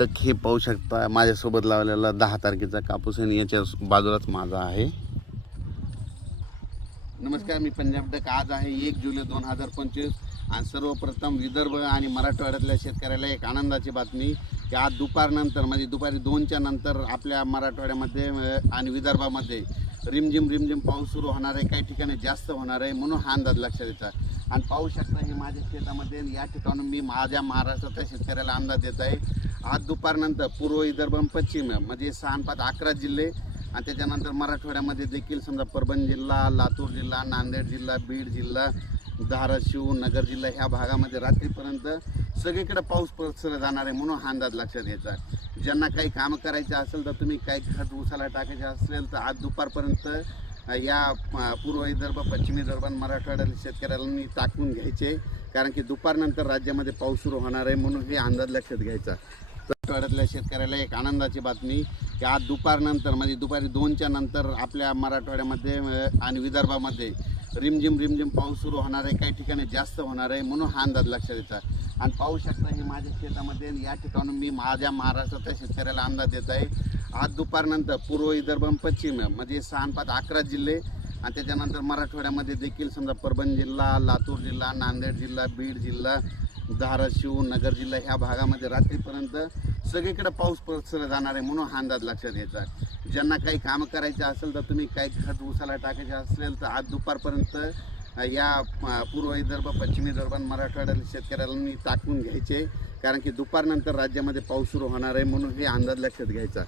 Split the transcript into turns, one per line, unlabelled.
Duck हे पाहू शकता माझ्यासोबत लावलेला दहा तारखेचा कापूस आणि याच्या बाजूलाच माझा आहे. नमस्कार मी पंजाब डक. आज आहे एक जुलै दोन हजार पंचवीस आणि सर्वप्रथम विदर्भ आणि मराठवाड्यातल्या शेतकऱ्याला एक आनंदाची बातमी की आज दुपारनंतर म्हणजे दुपारी दोनच्या नंतर आपल्या मराठवाड्यामध्ये आणि विदर्भामध्ये रिमझिम रिमझिम पाऊस सुरू होणार आहे. काही ठिकाणी जास्त होणार आहे म्हणून हा अंदाज लक्षात येतात आणि पाहू शकता हे माझ्या शेतामध्ये या ठिकाणून मी माझ्या महाराष्ट्रातल्या शेतकऱ्याला अंदाज देत आहे. आज दुपारनंतर पूर्व विदर्भ पश्चिम म्हणजे सहा पाच अकरा जिल्हे आणि त्याच्यानंतर मराठवाड्यामध्ये देखील समजा परभणी जिल्हा लातूर जिल्हा नांदेड जिल्हा बीड जिल्हा धाराशिव नगर जिल्हा ह्या भागामध्ये रात्रीपर्यंत सगळीकडे पाऊस पसरला जाणार आहे म्हणून हा अंदाज लक्षात घ्यायचा. ज्यांना काही कामं करायचे असेल तर तुम्ही काही खत उसाला टाकायचे असेल तर आज दुपारपर्यंत या पूर्व विदर्भ पश्चिम विदर्भ आणि मराठवाड्यातील शेतकऱ्यांनी टाकून घ्यायचे. कारण की दुपारनंतर राज्यामध्ये पाऊस सुरू होणार आहे म्हणून हे अंदाज लक्षात घ्यायचा. मराठवाड्यातल्या शेतकऱ्याला एक आनंदाची बातमी की आज दुपारनंतर म्हणजे दुपारी दोनच्या नंतर आपल्या मराठवाड्यामध्ये आणि विदर्भामध्ये रिमझिम रिमझिम पाऊस सुरू होणार आहे काही ठिकाणी जास्त होणार आहे म्हणून हा अंदाज लक्षात येतात आणि पाहू शकता हे माझ्या शेतामध्ये या ठिकाणून मी माझ्या महाराष्ट्रातल्या शेतकऱ्याला अंदाज देत आहे. आज दुपारनंतर पूर्व विदर्भ पश्चिम म्हणजे सहा पाच अकरा जिल्हे आणि त्याच्यानंतर मराठवाड्यामध्ये देखील समजा परभणी जिल्हा लातूर जिल्हा नांदेड जिल्हा बीड जिल्हा धाराशिव नगर जिल्हा ह्या भागामध्ये रात्रीपर्यंत सगळीकडे पाऊस पसरला जाणार आहे म्हणून हा अंदाज लक्षात घ्यायचा. ज्यांना काही कामं करायचे असेल तर तुम्ही काही खत उसाला टाकायचे असेल तर आज दुपारपर्यंत या पूर्व विदर्भ पश्चिम विदर्भ आणि मराठवाड्यातील शेतकऱ्यांनी टाकून घ्यायचे. कारण की दुपारनंतर राज्यामध्ये पाऊस सुरू होणार आहे म्हणून हे अंदाज लक्षात घ्यायचा.